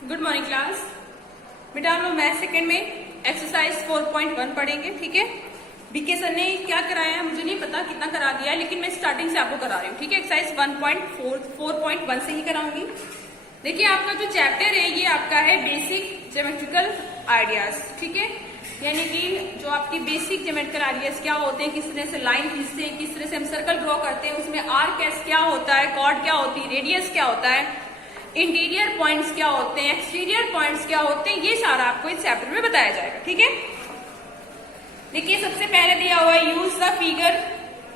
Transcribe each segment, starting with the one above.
Good morning class. बेटा हम लोग मैथ सेकेंड में एक्सरसाइज 4.1 पढ़ेंगे, ठीक है। बीके सर ने क्या कराया है मुझे नहीं पता कितना करा दिया है, लेकिन मैं स्टार्टिंग से आपको करा रही हूँ, ठीक है। एक्सरसाइज 4.1 से ही कराऊंगी। देखिए आपका जो चैप्टर है ये आपका है बेसिक ज्योमेट्रिकल आइडियाज, ठीक है। यानी कि जो आपकी बेसिक ज्योमेट्रिकल आइडियाज क्या होते हैं, किस तरह से लाइन खींचते हैं, किस तरह से हम सर्कल ड्रॉ करते हैं, उसमें आर्क क्या होता है, कॉर्ड क्या होती है, रेडियस क्या होता है, इंटीरियर पॉइंट्स क्या होते हैं, एक्सटीरियर पॉइंट्स क्या होते हैं, ये सारा आपको इस चैप्टर में बताया जाएगा, ठीक है। देखिए सबसे पहले दिया हुआ है use the figure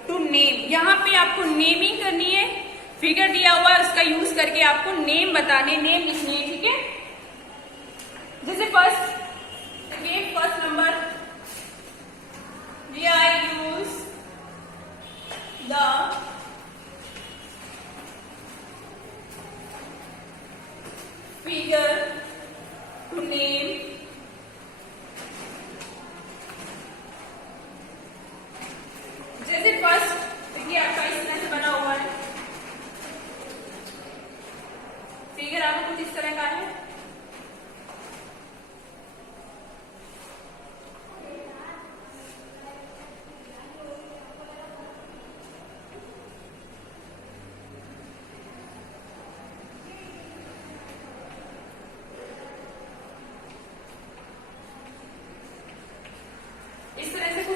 to name. यहाँ पे आपको नेमिंग करनी है। फिगर दिया हुआ है उसका यूज करके आपको नेम बताने, नेम लिखनी है, ठीक है। जैसे first number we are use the figure to name जैसे फर्स्ट देखिए आपका इस तरह से बना हुआ है फिगर, आपको कुछ इस तरह का है।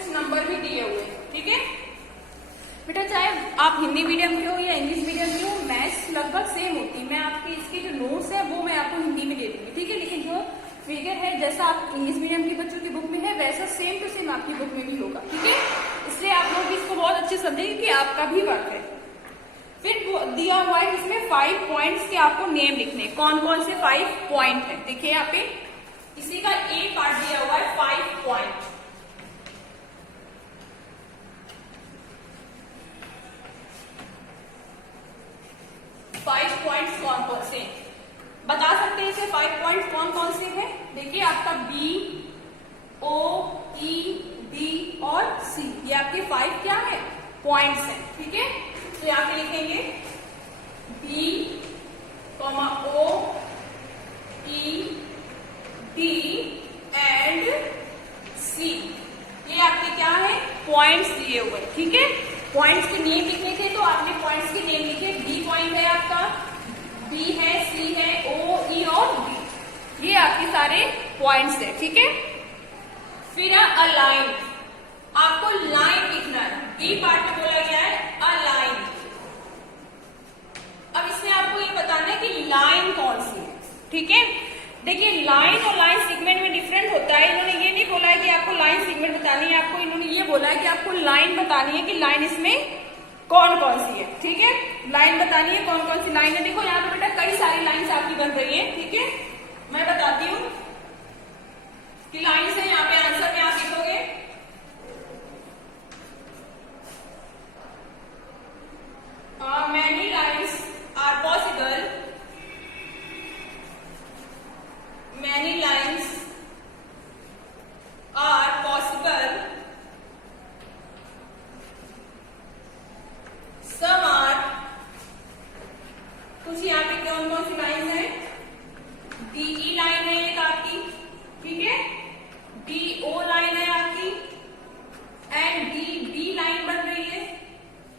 नंबर भी दिए हुए, ठीक है बेटा। चाहे आप हिंदी मीडियम के हो या इंग्लिश मीडियम के हो, मैथ्स लगभग सेम होती है। मैं आपके इसके जो नोट्स है वो मैं आपको हिंदी में दे दूंगी, ठीक है। लेकिन जो फिगर है जैसा आप इंग्लिश मीडियम के बच्चों की बुक में है वैसा सेम टू सेम आपकी बुक में भी होगा, ठीक है। इसलिए आप लोग इसको बहुत अच्छे समझेंगे कि आपका भी वर्क है। फिर दिया हुआ है इसमें 5 पॉइंट्स के आपको नेम लिखने। कौन कौन से 5 पॉइंट है देखिए यहाँ पे। इसी का ए पार्ट दिया हुआ है 5 पॉइंट। कौन कौन से बता सकते हैं इसे 5 पॉइंट कौन कौन से हैं। देखिए आपका बी, ओ, ई, डी और सी, ये आपके 5 क्या है पॉइंट्स हैं, ठीक है। तो यहाँ पे लिखेंगे B, O, E, D and C. ये आपके क्या है पॉइंट्स दिए हुए, ठीक है। पॉइंट्स के नेम लिखने थे तो आपने पॉइंट्स के नेम लिखे। बी पॉइंट है आपका, बी है, सी है, ओ, ई और डी, ये आपके सारे पॉइंट्स है, ठीक है। फिर अ लाइन, आपको लाइन लिखना है। बी पार्ट में बोला गया है अ लाइन। अब इसमें आपको ये बताना है कि लाइन कौन सी है, ठीक है। देखिए लाइन और लाइन सेगमेंट में डिफरेंट होता है। इन्होंने ये नहीं बोला है कि आपको लाइन सेगमेंट बतानी है, आपको इन्होंने ये बोला है कि आपको लाइन बतानी है कि लाइन इसमें कौन कौन सी है, ठीक है। लाइन बतानी है कौन कौन सी लाइन है। देखो यहाँ पे बेटा कई सारी लाइन्स आपकी बन रही है, ठीक है। मैं बताती हूँ कि लाइन्स है। यहाँ पे आंसर में आप लिखोगे many lines are possible, many lines are possible, some are, कुछ यहाँ पे कौन कौन सी लाइन है। डीई लाइन है एक आपकी, ठीक है। डीओ लाइन है आपकी एंड डी लाइन बन रही है।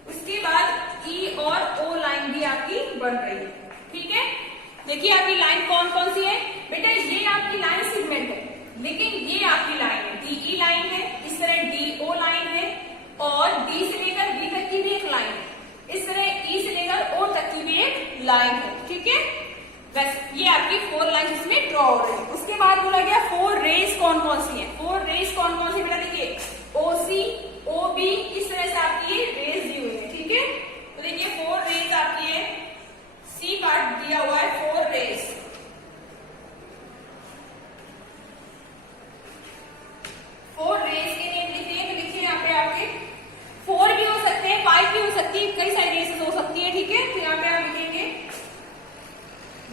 उसके बाद ई और ओ लाइन भी आपकी बन रही है, ठीक है। देखिए आपकी लाइन कौन कौन सी है बेटा। ये आपकी लाइन सेगमेंट है, लेकिन ये आपकी लाइन है डीई लाइन है, इस तरह डीओ लाइन है और डी से लेकर बी तक की भी एक लाइन है, इस तरह ई से लेकर ओ तक की भी एक लाइन है, ठीक है। बस ये आपकी 4 लाइन इसमें ड्रॉ हो रही है। उसके बाद बोला गया 4 रेज कौन कौन सी है। 4 रेज कौन कौन सी बेटा। देखिए ओसी, ओबी, इस तरह से आपकी ये रेज दी हुई है, ठीक है। तो देखिए 4 रेज आपकी है। सी पार्ट दिया हुआ है 4 रेज। 4 रेज के नेम लिखते हैं तो लिखिए यहाँ पे आपके 4 भी हो सकते हैं, 5 भी हो सकती है, कई सारी रेसेस हो सकती है, ठीक है। तो यहाँ पे आप लिखेंगे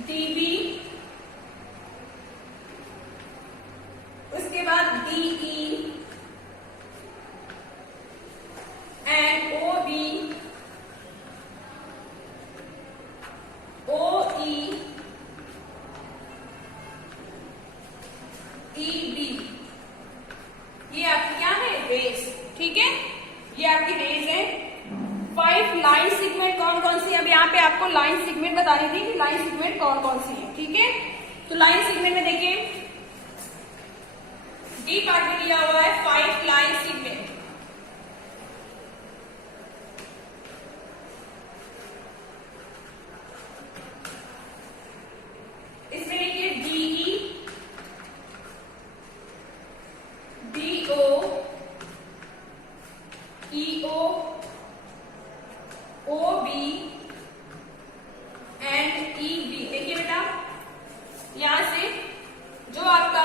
डीबी, उसके बाद डीई एंड ओबी, OE आपकी रेज है। 5 लाइन सेगमेंट कौन कौन सी है, अब यहाँ पे आपको लाइन सेगमेंट बतानी थी कि लाइन सेगमेंट कौन कौन सी है, ठीक है। तो लाइन सेगमेंट में देखिए डी पार्ट में दिया हुआ है 5 लाइन सेगमेंट। इसमें देखिए DE, DO, EO, OB and EB. देखिए बेटा यहां से जो आपका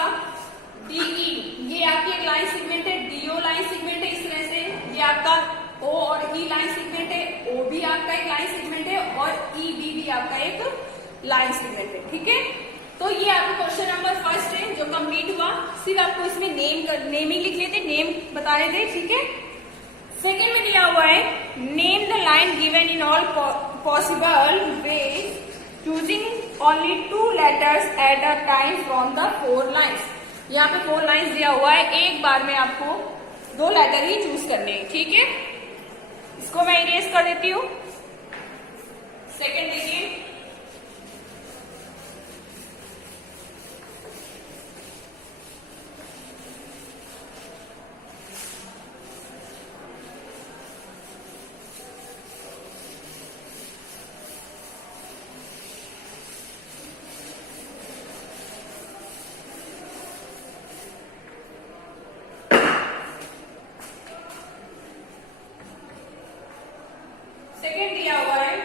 डीई ये आपकी एक लाइन सेगमेंट है, डीओ लाइन सेगमेंट है इस तरह से, ये आपका ओ और ई लाइन सेगमेंट है, ओ भी आपका एक लाइन सेगमेंट है और ईबी भी आपका एक लाइन सेगमेंट है, ठीक है। तो ये आपका क्वेश्चन नंबर फर्स्ट है जो कंप्लीट हुआ। सिर्फ आपको इसमें नेमिंग लिख लेते, नेम बता रहे थे, ठीक है। सेकेंड में दिया हुआ है name the line given in all possible ways choosing only 2 letters at a time from the 4 lines. यहाँ पे 4 लाइन्स दिया हुआ है, एक बार में आपको 2 लेटर ही चूज करने हैं, ठीक है। इसको मैं इरेज कर देती हूँ। सेकेंड देखिए सेकेंड दिया हुआ है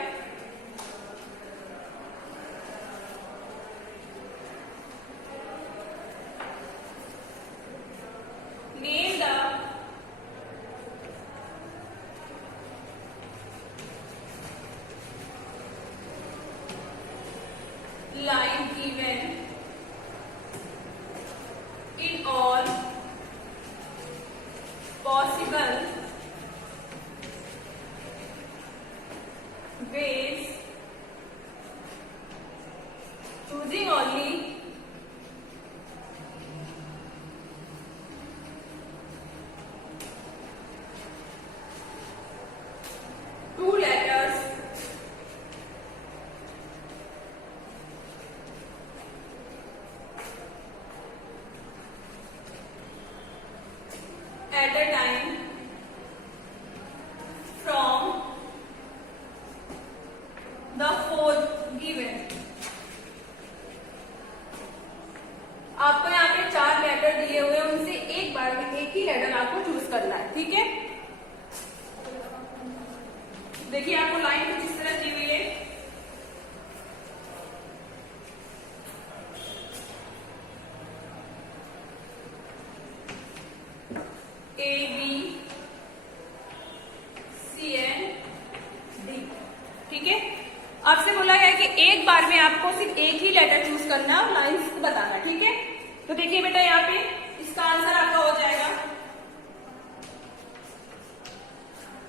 name the line given in all possible ways choosing only 2 letters at a time from the 4 given। आपको यहाँ पे 4 लेटर दिए हुए हैं, उनसे एक बार में एक ही लेटर आपको चूज करना है, ठीक है। देखिए आपको लाइन कुछ इस तरह दी हुई है, A B C and D, ठीक है। आपसे बोला गया कि एक बार में आपको सिर्फ एक ही लेटर चूज करना और लाइन्स बताना, ठीक है। तो देखिए बेटा यहाँ पे इसका आंसर आपका हो जाएगा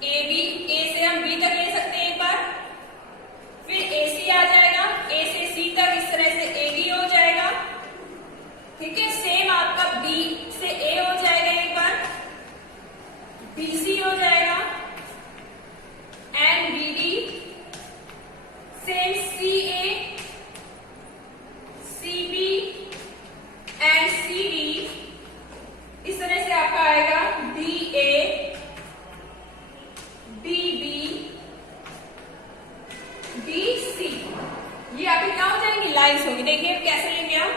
ए बी, ए से हम बी तक ले सकते हैं एक बार, फिर ए सी आ जाएगा, ए से सी तक इस तरह से ए डी हो जाएगा, ठीक है। सेम आपका बी से ए हो जाएगा एक बार, बी सी हो जाएगा and B D, same C A, C B and C D, इस तरह से आपका आएगा D A, D B, D C. ये आपकी क्या हो जाएंगी, लाइन्स होगी। देखिए कैसे लेंगे हम,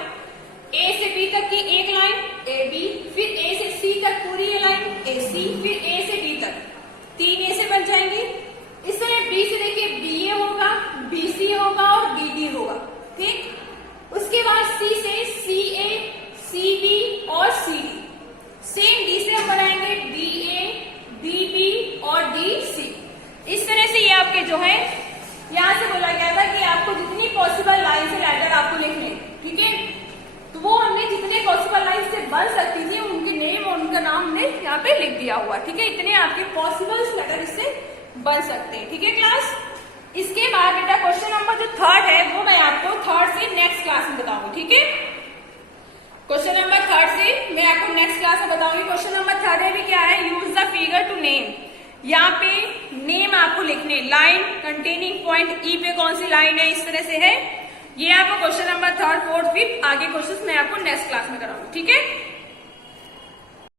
ए से बी तक की एक लाइन ए बी, फिर ए से सी तक पूरी ये लाइन ए सी, फिर ए से डी तक 3 ए से बन जाएंगी। इस तरह बी से देखिए बी ए होगा, बी सी होगा और बी डी होगा, ठीक। उसके बाद सी से सी ए, सी बी और सी डी। सेम डी से हम बनाएंगे डी ए, डी बी और डी सी। इस तरह से ये आपके जो है यहाँ से बोला गया था कि आपको जितनी पॉसिबल लाइन से लेटर आपको लिखने, ठीक है। तो वो हमने जितने पॉसिबल लाइन से बन सकती थी उनके नेम और उनका नाम हमने यहाँ पे लिख दिया हुआ, ठीक है। इतने आपके पॉसिबल लेटर इससे बन सकते हैं, ठीक है क्लास। इसके बाद बेटा क्वेश्चन नंबर जो 3 है वो मैं आपको 3 से नेक्स्ट क्लास में बताऊंगी, ठीक है। क्वेश्चन नंबर 3 से मैं आपको नेक्स्ट क्लास में बताऊंगी। क्वेश्चन नंबर 3 में भी क्या है, use the figure to name यहाँ पे नेम आपको लिखने, लाइन कंटेनिंग पॉइंट ई पे कौन सी लाइन है, इस तरह से है। ये आपको question number 3rd 4th 5th, आगे क्वेश्चन मैं आपको नेक्स्ट क्लास में कराऊंगी, ठीक है।